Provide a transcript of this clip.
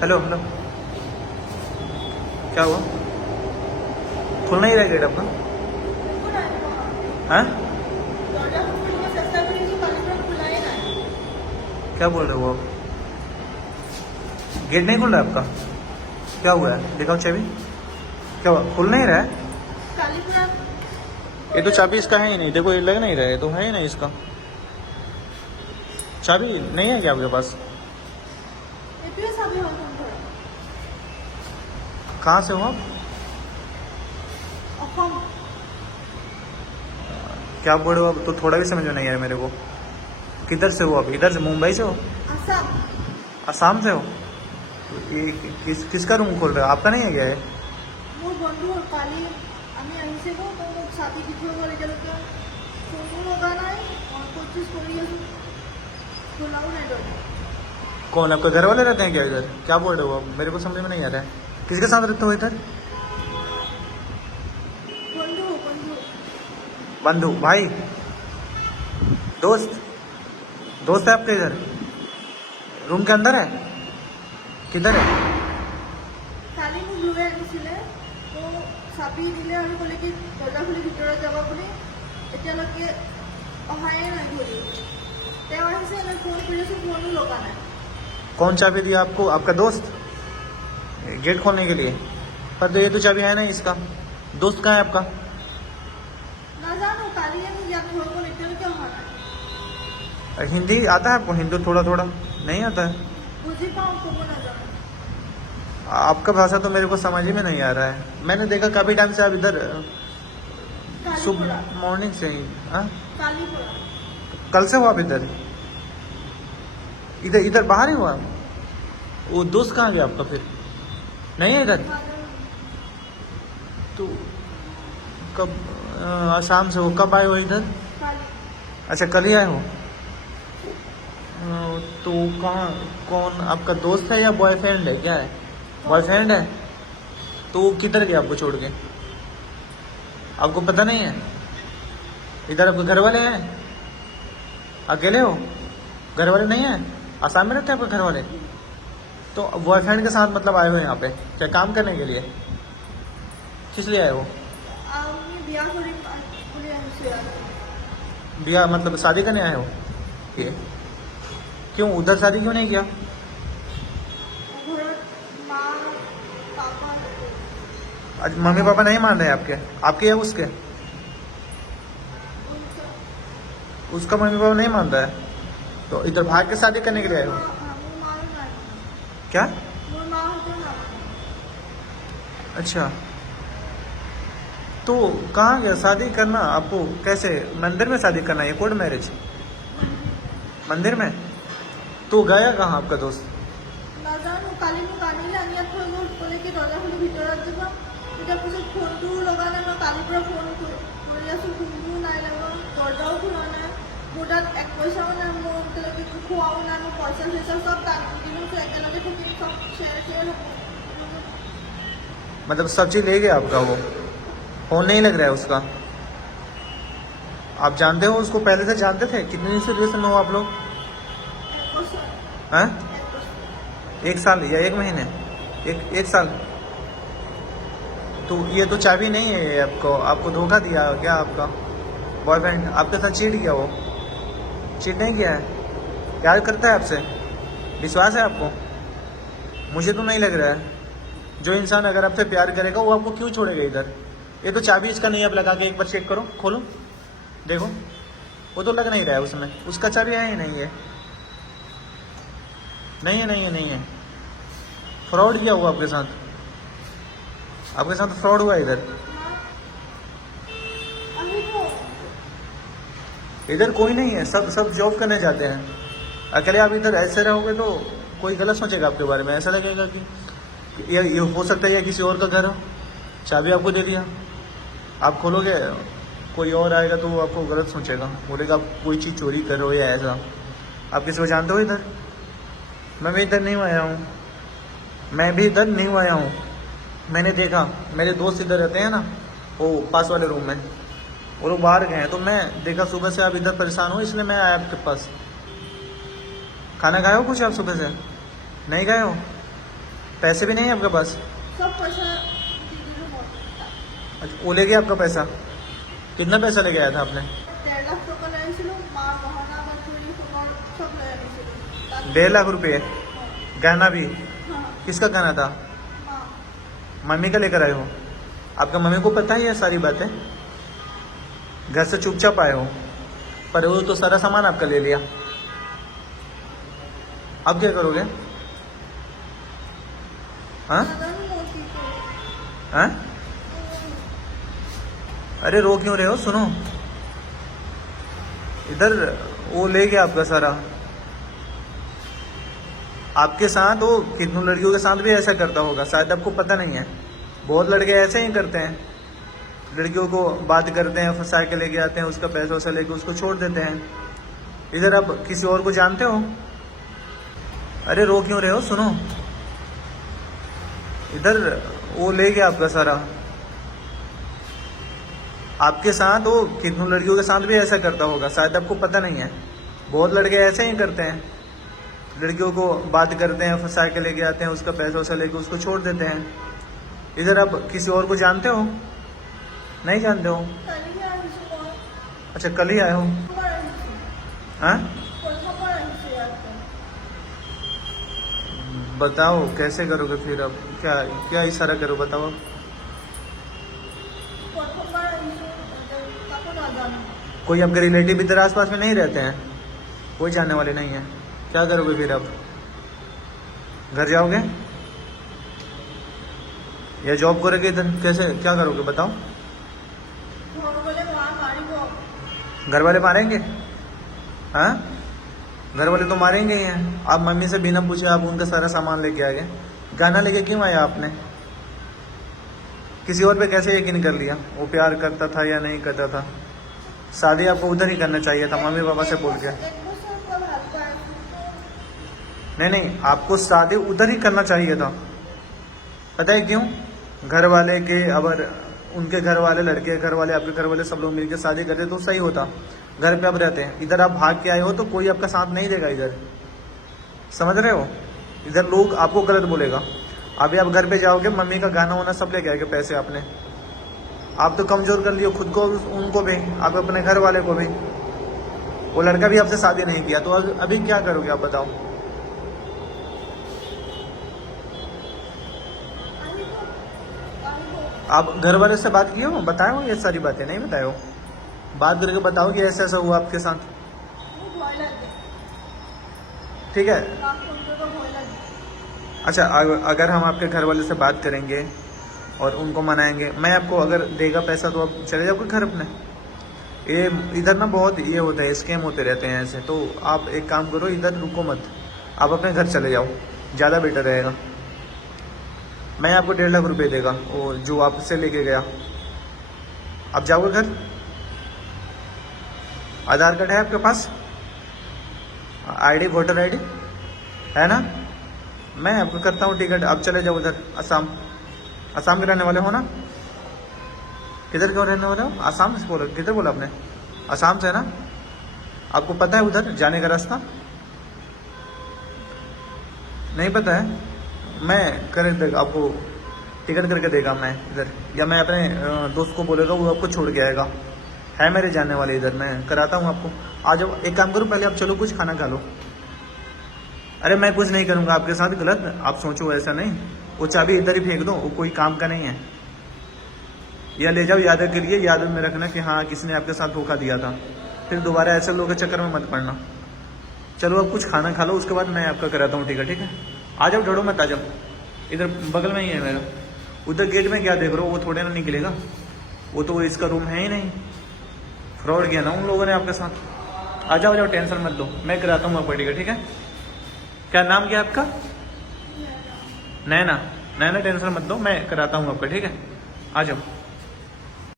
Hello hello, क्या हुआ? खुल नहीं रहा गेट अपना? हाँ, क्या बोल रहे हो आप? गेट नहीं खुल रहा है आपका? क्या हुआ है? दिखाओ चाबी। क्या हुआ? खुल नहीं रहा है? ये तो चाबी इसका है ही नहीं, देखो ये लग नहीं रहा है, तो है ही नहीं इसका। चाबी नहीं है क्या आपके पास? कहाँ से हो आप? क्या बोल रहे हो आप? तो थोड़ा भी समझ में नहीं आया मेरे को। किधर से हो आप? इधर से, मुंबई से हो? असम से हो? तो ये किसका रूम खोल रहे हो? आपका नहीं है क्या ये? कौन, आपके घर वाले रहते हैं क्या इधर? क्या बोल रहे हो आप? मेरे को समझ में नहीं आ रहा है। किसके साथ रहते हो इधर? बंधु, भाई, दोस्त? दोस्त है आपके इधर? रूम के अंदर है? किधर है? कौन चाबी दिया आपको? आपका दोस्त? गेट खोलने के लिए? पर तो ये तो चाबी है ना इसका। दोस्त कहाँ है आपका? हिंदी आता है आपको? हिंदी थोड़ा थोड़ा नहीं आता है? आपका भाषा तो मेरे को समझ ही में नहीं आ रहा है। मैंने देखा काफी टाइम से आप इधर, सुबह मॉर्निंग से ही। हाँ, कल से हो आप इधर? इधर इधर बाहर ही हुआ? वो दोस्त कहाँ गया आपका फिर? नहीं है इधर? तो कब आसाम से हो, कब आए हो इधर? अच्छा, कल ही आए हो? तो कहाँ, कौन आपका दोस्त है या बॉयफ्रेंड है? क्या है? बॉयफ्रेंड है? तो वो किधर गया आपको छोड़ के? आपको पता नहीं है? इधर आपके घर वाले हैं? अकेले हो? घर वाले नहीं है? आसाम में रहते हैं आपके घर वाले? तो बॉयफ्रेंड के साथ मतलब आए हो यहाँ पे क्या काम करने के लिए? किस लिए आए हो? बिया मतलब शादी करने आए हो? ये क्यों, उधर शादी क्यों नहीं किया? आज मम्मी पापा नहीं मान रहे आपके? आपके या उसके? उसका मम्मी पापा नहीं मान रहा है, तो इधर भाग के शादी करने के लिए आए हो? क्या? अच्छा, तो कहाँ गया शादी करना आपको? कैसे मंदिर में शादी करना है? कोर्ट मैरिज मंदिर में? तो गया कहाँ आपका दोस्त? मतलब सब चीज ले गया आपका? वो फोन नहीं लग रहा है उसका? आप जानते हो उसको? पहले से जानते थे? कितने दिन से रिलेशन में हो आप लोग? हैं? 1 साल या 1 महीने? एक साल? तो ये तो चाबी नहीं है ये आपको? आपको धोखा दिया क्या आपका बॉयफ्रेंड? आपके साथ चीट किया? वो चीट नहीं किया है? प्यार करता है आपसे? विश्वास है आपको? मुझे तो नहीं लग रहा है। जो इंसान अगर आपसे प्यार करेगा वो आपको क्यों छोड़ेगा इधर? ये तो चाबी इसका नहीं, आप लगा के एक बार चेक करो, खोलो देखो। वो तो लग नहीं रहा है उसमें, उसका चाबी है ही नहीं है। नहीं है, नहीं है, नहीं है। फ्रॉड किया हुआ आपके साथ? आपके साथ फ्रॉड हुआ इधर? इधर कोई नहीं है, सब जॉब करने जाते हैं। अकेले आप इधर ऐसे रहोगे तो कोई गलत सोचेगा आपके बारे में। ऐसा लगेगा कि ये हो सकता है या किसी और का घर हो। चाबी आपको दे दिया, आप खोलोगे, कोई और आएगा तो वो आपको गलत सोचेगा, बोलेगा आप कोई चीज़ चोरी कर रहे हो या ऐसा। आप किसी को जानते हो इधर? मैं भी इधर नहीं आया हूँ, मैं भी इधर नहीं आया हूँ। मैंने देखा, मेरे दोस्त इधर रहते हैं ना, वो पास वाले रूम में, वो लोग बाहर गए हैं, तो मैं देखा सुबह से आप इधर परेशान हो, इसलिए मैं आया आपके पास। खाना खाए हो कुछ आप सुबह से? नहीं खाए हो? पैसे भी नहीं है आपके पास? सब पैसा दीदी ने बोला। अच्छा, वो ले गया आपका पैसा? कितना पैसा ले गया था आपने? 1.5 लाख टका लाइছিলো মা গহনা বাছুৰি সোণৰ সব লৈ আনিছিলো। 1.5 लाख रुपए गहना भी? हाँ, किसका गहना था? माँ। मम्मी का लेकर आए हो? आपका मम्मी को पता है ये सारी बातें? घर से चुपचाप आए हो, पर वो तो सारा सामान आपका ले लिया। अब क्या करोगे? हाँ दादा ने मोती को हाँ? अरे रो क्यों रहे हो? सुनो, इधर वो ले गया आपका सारा। आपके साथ वो कितनों लड़कियों के साथ भी ऐसा करता होगा, शायद आपको पता नहीं है। बहुत लड़के ऐसे ही करते हैं, लड़कियों को बात करते हैं, फंसा के लेके आते हैं, उसका पैसा वैसा लेके उसको छोड़ देते हैं। इधर आप किसी और को जानते हो? अरे रो क्यों रहे हो? सुनो, इधर वो ले गया आपका सारा। आपके साथ वो कितनों लड़कियों के साथ भी ऐसा करता होगा, शायद आपको पता नहीं है। बहुत लड़के ऐसे ही करते हैं, लड़कियों को बात करते हैं, फंसा के लेके आते हैं, उसका पैसा वैसा लेके उसको छोड़ देते हैं। इधर आप किसी और को जानते हो? नहीं जानते हो? কালি আহিছো মই। अच्छा, कल ही आए हो? খবৰ আহিছো। हाँ, খবৰ আহিছো ইয়াতে। बताओ कैसे करोगे फिर? अब क्या क्या इशारा करो, बताओ अब। প্রথমবার আহিছো কাকো নাজানো। कोई आपके रिलेटिव इधर आसपास में नहीं रहते हैं? कोई जानने वाले नहीं है? क्या करोगे फिर अब? घर जाओगे या जॉब करोगे? इधर कैसे क्या करोगे बताओ? ঘর বলে মা মারিব। घर वाले मारेंगे? हाँ, घर वाले तो मारेंगे ही हैं। आप मम्मी से बिना पूछे आप उनका सारा सामान लेके आ गए। गाना लेके क्यों आया आपने? किसी और पे कैसे यकीन कर लिया? वो प्यार करता था या नहीं करता था? शादी आपको उधर ही करना चाहिए था, मम्मी पापा से बोल के। এক বছর পর ভাল পাই আছো। नहीं नहीं, आपको शादी उधर ही करना चाहिए था। पता है क्यों? घर वाले के, अगर उनके घर वाले, लड़के घर वाले, आपके घर वाले सब लोग मिलकर शादी करते तो सही होता। घर पे अब रहते हैं, इधर आप भाग के आए हो तो कोई आपका साथ नहीं देगा इधर, समझ रहे हो? इधर लोग आपको गलत बोलेगा। अभी आप घर पे जाओगे, मम्मी का गाना वाना सब लेके आएंगे पैसे आपने। आप तो कमजोर कर लियो खुद को, उनको भी, आप अपने घर वाले को भी। वो लड़का भी आपसे शादी नहीं किया, तो अभी क्या करोगे आप बताओ? आप घर वाले से बात किए हो? बताए हो ये सारी बातें? नहीं बताए हो? बात करके बताओ कि ऐसा ऐसा हुआ आपके साथ। ভয় লাগে। ठीक है, রাত পর্যন্ত ভয় লাগে। अच्छा, अगर हम आपके घर वाले से बात करेंगे और उनको मनाएंगे, मैं आपको अगर देगा पैसा तो आप चले जाओगे घर अपने? ये इधर ना बहुत ये होता है, स्कैम होते रहते हैं ऐसे। तो आप एक काम करो, इधर रुको मत, आप अपने घर चले जाओ, ज़्यादा बेटर रहेगा। मैं आपको 1.5 लाख रुपए देगा, वो जो आपसे लेके गया। आप जाओगे घर? आधार कार्ड है आपके पास? आईडी, वोटर आईडी है ना? मैं आपको करता हूँ टिकट, आप चले जाओ उधर। असम, असम के रहने वाले हो ना? किधर क्यों रहने वाले हो? असम से बोलो, किधर बोला आपने? असम से है ना? आपको पता है उधर जाने का रास्ता? नहीं पता है? मैं कर देगा आपको, टिकट करके देगा मैं इधर, या मैं अपने दोस्त को बोलेगा, वो आपको छोड़ के आएगा। है मेरे जानने वाले इधर, मैं कराता हूँ आपको। आ जाओ, एक काम करो, पहले आप चलो कुछ खाना खा लो। अरे मैं कुछ नहीं करूँगा आपके साथ गलत, आप सोचो ऐसा नहीं। वो चाबी इधर ही फेंक दो, वो कोई काम का नहीं है। या ले जाओ याद के लिए, याद में रखना कि हाँ किसी ने आपके साथ धोखा दिया था। फिर दोबारा ऐसे लोगों के चक्कर में मत पड़ना। चलो अब कुछ खाना खा लो, उसके बाद मैं आपका कराता हूँ टिकट, ठीक है? आ जाओ, डरो मत, आ जाओ, इधर बगल में ही है मेरा। उधर गेट में क्या देख रहे हो? वो थोड़े ना निकलेगा, वो तो इसका रूम है ही नहीं। फ्रॉड किया ना उन लोगों ने आपके साथ। आ जाओ, जाओ, टेंशन मत लो, मैं कराता हूँ आपका टिकट, ठीक है? क्या नाम क्या है आपका? नैना। नैना, टेंशन मत लो, मैं कराता हूँ आपका, ठीक है? आ जाओ।